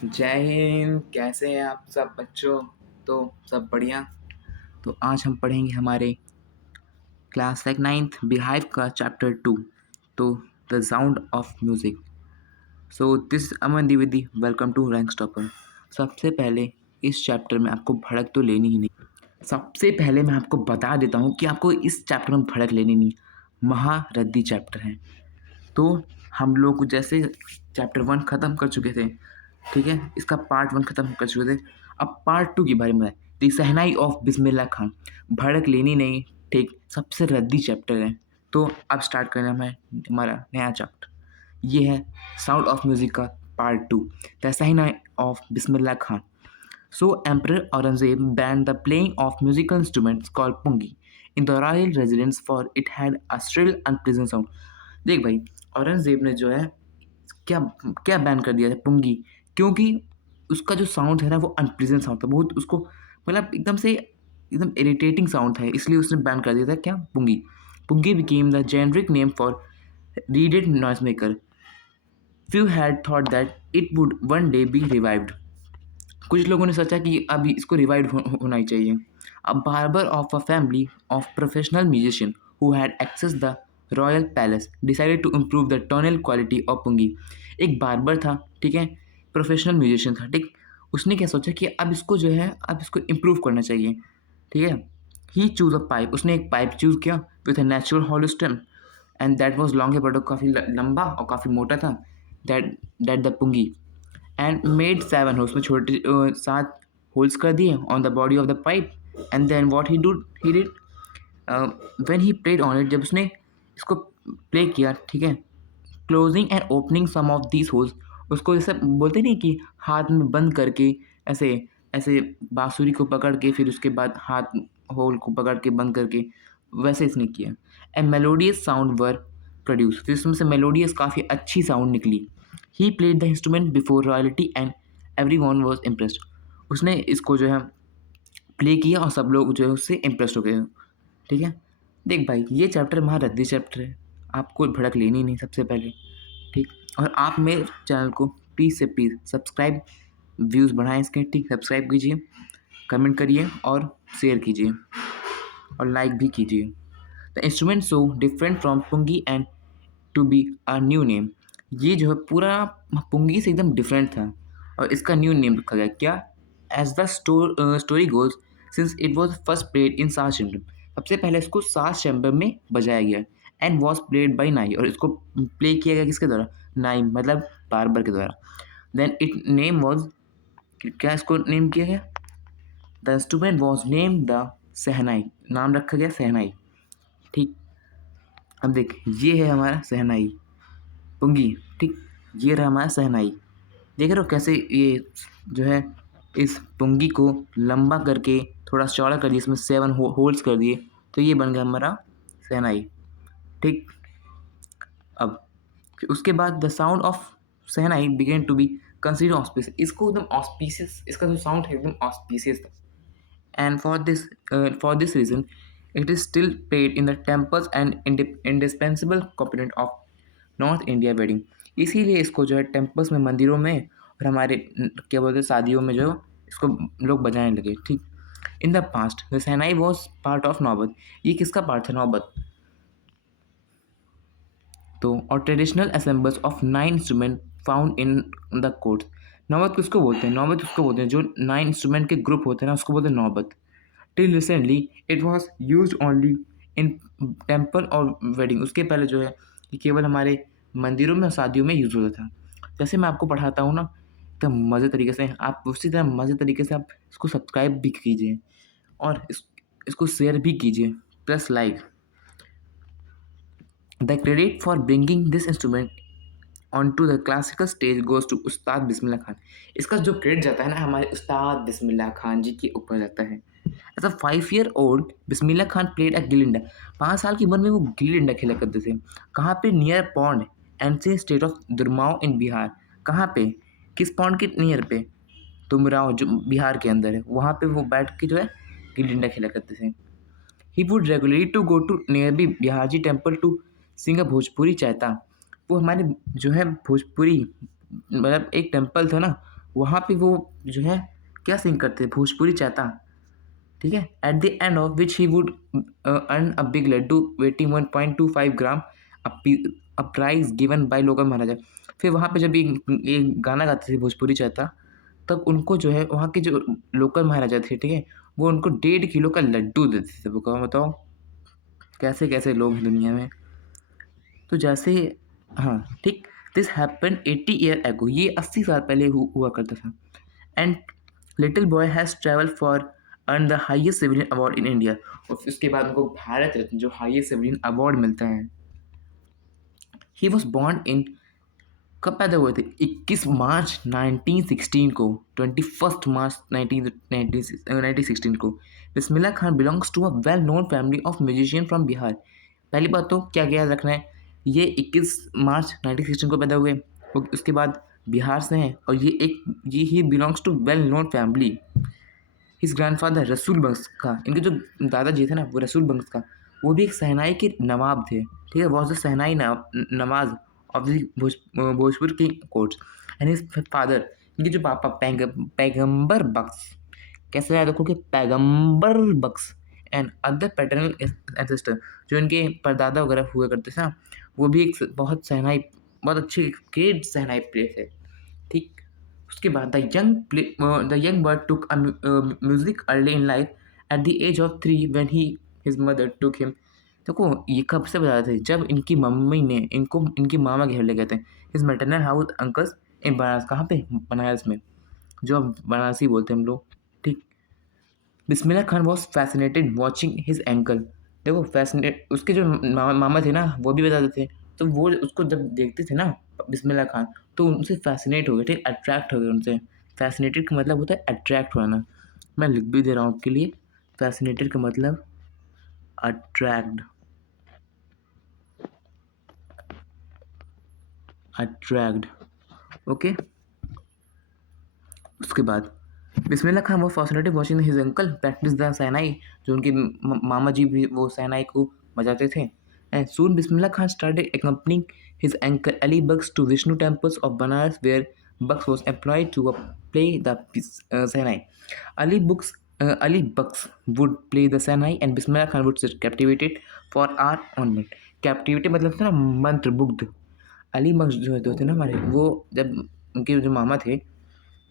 जय हिंद। कैसे हैं आप सब बच्चों? तो सब बढ़िया। तो आज हम पढ़ेंगे हमारे क्लास लाइक नाइन्थ बिहाइव का चैप्टर 2, तो the sound of music. So this Aman Dwivedi, welcome to rank stopper. सबसे पहले इस चैप्टर में आपको भड़क तो लेनी ही नहीं। सबसे पहले मैं आपको बता देता हूँ कि आपको इस चैप्टर में भड़क लेनी नहीं। महारद्दी चैप्टर है। तो हम लोग जैसे चैप्टर 1 ख़त्म कर चुके थे, ठीक है, इसका पार्ट 1 ख़त्म कर चुके थे। अब पार्ट 2 के बारे में दी सहनाई ऑफ बिस्मिल्लाह खान। भड़क लेनी नहीं, ठीक, सबसे रद्दी चैप्टर है। तो अब स्टार्ट करना है हमारा नया चैप्टर। ये है साउंड ऑफ म्यूज़िक का part 2, the shehnai of Bismillah Khan. So Emperor Aurangzeb banned the playing of musical instruments called pungi in the royal residence for it had a shrill unpleasant sound। देख भाई, औरंगजेब ने जो है क्या क्या बैन कर दिया था पुंगी, क्योंकि उसका जो साउंड है ना वो अनप्लीजेंट साउंड था, बहुत उसको मतलब एकदम इरिटेटिंग साउंड था, इसलिए उसने बैन कर दिया था क्या, पुंगी। Pungi became the generic name for reeded noise maker. Few had thought that it would one day be revived. कुछ लोगों ने सोचा कि अभी इसको रिवाइव होना ही चाहिए। A barber of a family of professional musician who had access the royal palace decided to improve the tonal quality of pungi. एक बार्बर था, ठीक है, प्रोफेशनल म्यूजिशियन था, ठीक। उसने क्या सोचा कि अब इसको जो है अब इसको इम्प्रूव करना चाहिए, ठीक है। ही चूज अ पाइप, उसने एक पाइप चूज़ किया with a natural hollow stem and that was long, but काफ़ी लंबा और काफ़ी मोटा था। That that the pungi and made 7 holes, में छोटे 7 होल्स कर दिए on the body of the pipe. And then what he did when he played on it, जब उसने इसको प्ले किया, ठीक है, closing and opening some of these holes, उसको जैसे बोलते नहीं कि हाथ में बंद करके ऐसे ऐसे बांसुरी को पकड़ के फिर उसके बाद हाथ होल को पकड़ के बंद करके, वैसे इसने किया। And melodious sound were produce, फिर उसमें से मेलोडियस काफ़ी अच्छी साउंड निकली। He played the instrument before royalty and every one was impressed. उसने इसको जो है प्ले किया और सब लोग जो है उससे इम्प्रेस हो गए, ठीक है। देख भाई, ये चैप्टर महारद्दी चैप्टर है, आपको भड़क लेनी नहीं सबसे पहले, ठीक। और आप मेरे चैनल को प्लीज़ से प्लीज़ सब्सक्राइब, व्यूज़ बढ़ाएं इसके, ठीक, सब्सक्राइब कीजिए, कमेंट करिए और शेयर कीजिए और लाइक भी कीजिए। The instrument so different from pungi and to be a new name. ये जो है पूरा पुंगी से एकदम डिफरेंट था और इसका न्यू नेम रखा गया क्या, as the story goes, since it was first played in सात चैम्बर। सबसे पहले इसको सात चैम्बर में बजाया गया एंड वॉज प्लेड बाई नाई, और इसको प्ले किया गया किसके द्वारा, नाई मतलब बार्बर के द्वारा। देन इट नेम वॉज, क्या इसको नेम किया गया, the instrument was name the shehnai, नाम रखा गया सहनाई, ठीक। अब देख, ये है हमारा सहनाई पुंगी, ठीक, ये रहा हमारा सहनाई। देख रहे हो कैसे ये जो है इस पुंगी को लंबा करके थोड़ा चौड़ा कर दिया, इसमें 7 होल्स कर दिए, तो ये बन गया हमारा सहनाई, ठीक। अब फिर उसके बाद the sound of shehnai began to be consider auspicious, इसको एकदम ऑस्पिशियस, इसका जो साउंड है एकदम ऑस्पिशियस था। And for this reason, it is still played in the temples and indispensable component of north India wedding. इसीलिए इसको जो है टेम्पल्स में, मंदिरों में और हमारे क्या बोलते हैं शादियों में जो इसको लोग बजाने लगे, ठीक। In the past the shehnai was part of नौबत। ये किसका पार्ट था, नौबत। तो और traditional assembles of 9 instrument found in the courts. नौबत किसको बोलते हैं, नौबत उसको बोलते हैं जो 9 इंस्ट्रूमेंट के ग्रुप होते हैं ना, उसको बोलते हैं नौबत। Till recently it was use only in temple और वेडिंग। उसके पहले जो है ये केवल हमारे मंदिरों में और शादियों में यूज़ होता था। जैसे मैं आपको पढ़ाता हूँ ना एकदम मज़े तरीके से, आप उसी तरह मज़े तरीके से आप इसको सब्सक्राइब भी कीजिए और इसको शेयर भी कीजिए, plus like. The credit for bringing this instrument on to the classical stage goes to Ustad Bismillah Khan. इसका जो क्रेडिट जाता है ना हमारे उस्ताद बिस्मिल्लाह खान जी के ऊपर जाता है। As a 5-year-old Bismillah Khan played a gilli danda. 5 साल की उम्र में वो गिल्ली डंडा खेला करते थे। कहाँ पे, near pond ancient state of Dumraon in Bihar. कहाँ पे, किस पॉन्ड के नियर पे, तुमराव जो बिहार के अंदर है, वहाँ पे वो बैठ के जो है गिल्ली डंडा खेला करते थे। He would regularly to go to near be Bihariji temple to sing a Bhojpuri chaita. वो हमारे जो है भोजपुरी मतलब एक टेम्पल था ना, वहाँ पे वो जो है क्या सिंग करते थे, भोजपुरी चाहता, ठीक है। At the end of which he would earn a big laddu 81.25 gram, a prize given by local maharaja. फिर वहाँ पे जब ये गाना गाते थे भोजपुरी चाहता, तब उनको जो है वहाँ के जो लोकल महाराजा थे, ठीक है, वो उनको 1.5 किलो का लड्डू देते थे। वो कहो बताओ कैसे कैसे लोग हैं दुनिया में। तो जैसे हाँ ठीक, दिस हैपन 80 ईयर एगो, ये 80 साल पहले हुआ करता था। And little boy has travel for earn the highest civilian award in India. और फिर उसके बाद उनको भारत रत्न जो हाइएस्ट सिविलियन अवार्ड मिलता है। ही वॉज बॉर्न इन, कब पैदा हुए थे, 21 मार्च 1916 को, 21 मार्च 1916 को। Bismillah Khan belongs to a well known family of musician from Bihar. पहली बात तो क्या याद रखना है, ये 21 मार्च 1916 को पैदा हुए, उसके बाद बिहार से हैं, और ये ही belongs to well known family. His grandfather Rasool Bakhsh का, इनके जो दादाजी थे ना वो रसूल बख्श का, वो भी एक सहनाई के नवाब थे, ठीक है, was the shehnai Nawaz of the Bhojpur king courts. And his father, इनके जो पापा पैगंबर बख्श, कैसे याद रखो कि पैगंबर बख्श, एंड अदर पैटर्नल एंसेस्टर, जो इनके परदादा वगैरह हुआ करते थे ना, वो भी एक बहुत सहनाई, बहुत अच्छे ग्रेट सहनाई प्लेयर थे, ठीक। उसके बाद the young bird took music early in life at the age of 3 when he his mother took him. देखो ये कब से बता रहे थे, जब इनकी मम्मी ने इनको इनकी मामा घर ले गए थे। हिज मैटरनल हाउस अंकल्स इन बनारस, कहाँ पे, बनारस में, जो अब बनारसी बोलते हैं हम लोग, ठीक। Bismillah Khan was fascinated watching his uncle. देखो फैसिनेट, उसके जो मामा थे ना वो भी बताते थे, तो वो उसको जब देखते थे ना बिस्मिल्लाह खान, तो उनसे फैसिनेट हो गए थे, अट्रैक्ट हो गए उनसे। फैसिनेटेड का मतलब होता है अट्रैक्ट होना। मैं लिख भी दे रहा हूँ आपके लिए, फैसिनेटेड का मतलब अट्रैक्ट, अट्रैक्ट, ओके। उसके बाद बिस्मिल्लाह खान वो fascinated watching his uncle practise the shehnai, जो उनके मामा जी भी वो सहनाई को बजाते थे। And soon Bismillah Khan started accompanying his uncle Ali Bucks to Vishnu temples of Banaras, where Bucks was employed to play the Sahnai. Ali Bucks would play the Sahnai and Bismillah Khan would sit captivated for hour on it. Captivated मतलब था ना मंत्रमुग्ध। अली बक्स जो थे ना हमारे, वो जब उनके जो मामा थे,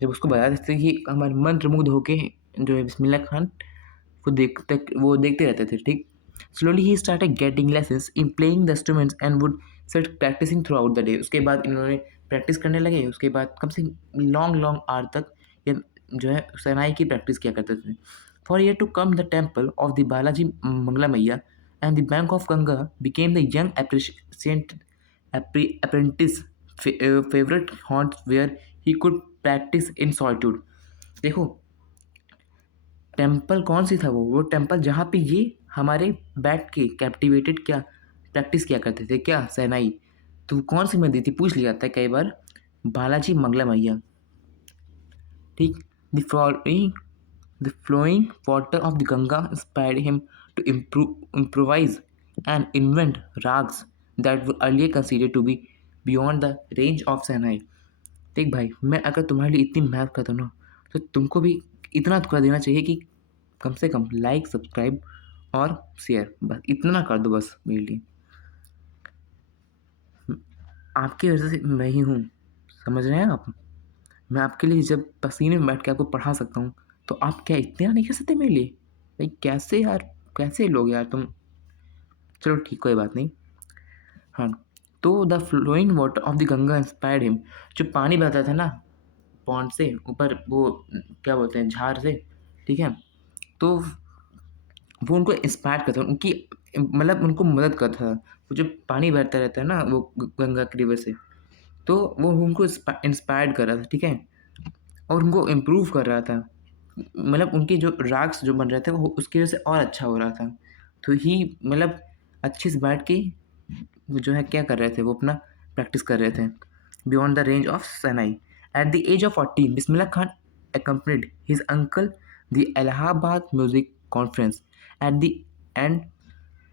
जब उसको बताया था कि हमारे मंत्रमुग्ध होके जो है बिस्मिल्लाह खान वो देखते रहते थे, ठीक। Slowly he started getting lessons in playing the instruments and would start practising throughout the day. उसके बाद इन्होंने प्रैक्टिस करने लगे, उसके बाद कम से लॉन्ग लॉन्ग आवर तक ये जो है शहनाई की प्रैक्टिस किया करते थे। For year to come the temple of the Balaji Mangala Maiya and the bank of Ganga became the young apprentice favorite haunt where he could practice in solitude। देखो टेम्पल कौन सी था, वो टेम्पल जहाँ पे ये हमारे बैठ के कैप्टिवेटेड क्या प्रैक्टिस किया करते थे, क्या सहनाई। तो कौन सी नदी थी पूछ लिया जाता है कई बार, बालाजी मंगला मैया, ठीक। The flowing water of the Ganga inspired him to improvise and invent rags that were earlier considered to be beyond the range of सहनाई। देख भाई, मैं अगर तुम्हारे लिए इतनी मेहनत करता हूँ ना, तो तुमको भी इतना तो कर देना चाहिए कि कम से कम लाइक सब्सक्राइब और शेयर, बस इतना कर दो बस मेरे लिए। आपकी वजह से मैं ही हूँ, समझ रहे हैं आप। मैं आपके लिए जब पसीने में बैठ के आपको पढ़ा सकता हूँ, तो आप क्या इतना नहीं कर सकते मेरे लिए भाई? कैसे यार, कैसे लोग यार तुम। चलो ठीक, कोई बात नहीं। हाँ, तो the flowing water of the Ganga inspired him, जो पानी बहता था ना पॉन्ड से ऊपर, वो क्या बोलते हैं, झार से, ठीक है, तो वो उनको इंस्पायर करता था, उनकी मतलब उनको मदद करता था। वो जो पानी बहता रहता है ना वो गंगा के रिवर से, तो वो उनको इंस्पायर्ड कर रहा था, ठीक है, और उनको इम्प्रूव कर रहा था। मतलब उनके जो राग्स जो बन रहे थे वो उसकी वजह से और अच्छा हो रहा था। तो ही मतलब अच्छे से बैठ के वो जो है क्या कर रहे थे, वो अपना प्रैक्टिस कर रहे थे beyond the range of shehnai. At the age of 14 Bismillah Khan accompanied his uncle the Allahabad music conference. At the end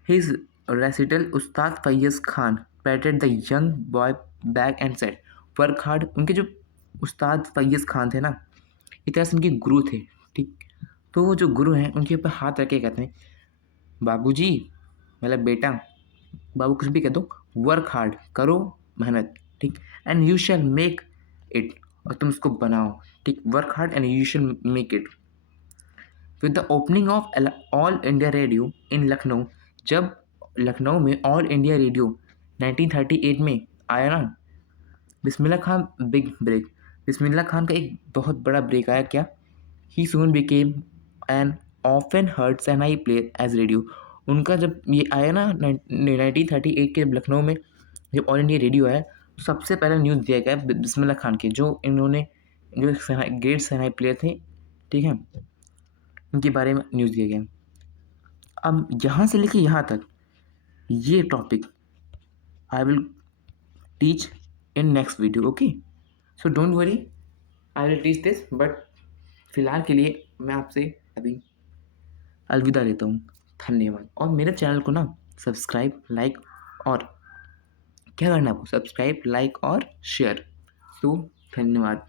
his recital, Ustad Fayez Khan patted the young boy back and said, "Work hard." उनके जो उस्ताद फैज़ खान थे ना, एक तरह से उनके गुरु थे, ठीक? तो वो जो गुरु हैं उनके ऊपर हाथ रख के कहते हैं, बाबूजी मतलब बेटा, बाबू कुछ भी कह दो, वर्क हार्ड, करो मेहनत, ठीक? And you shall make it, और तुम उसको बनाओ, ठीक? Work hard and you shall make it. With the opening of all India radio in Lucknow, जब लखनऊ में ऑल इंडिया रेडियो 1938 में आया ना, बिस्मिल्लाह खान बिग ब्रेक, बिस्मिल्लाह खान का एक बहुत बड़ा ब्रेक आया। क्या? He soon became an often heard shehnai player as radio. उनका जब ये आया ना 1938 के, जब लखनऊ में जब ऑल इंडिया रेडियो आया, तो सबसे पहले न्यूज़ दिया गया बिस्मिल्लाह खान के, जो इन्होंने जो ग्रेट सैनाई प्लेयर थे, ठीक है, उनके बारे में न्यूज़ दिया गया। अब यहाँ से लेके यहाँ तक ये topic I will teach in next video, okay? So don't worry, I will teach this, but फिलहाल के लिए मैं आपसे अभी अलविदा लेता हूँ। धन्यवाद। और मेरे चैनल को ना सब्सक्राइब, लाइक, और क्या करना है आपको? सब्सक्राइब, लाइक और शेयर। तो धन्यवाद।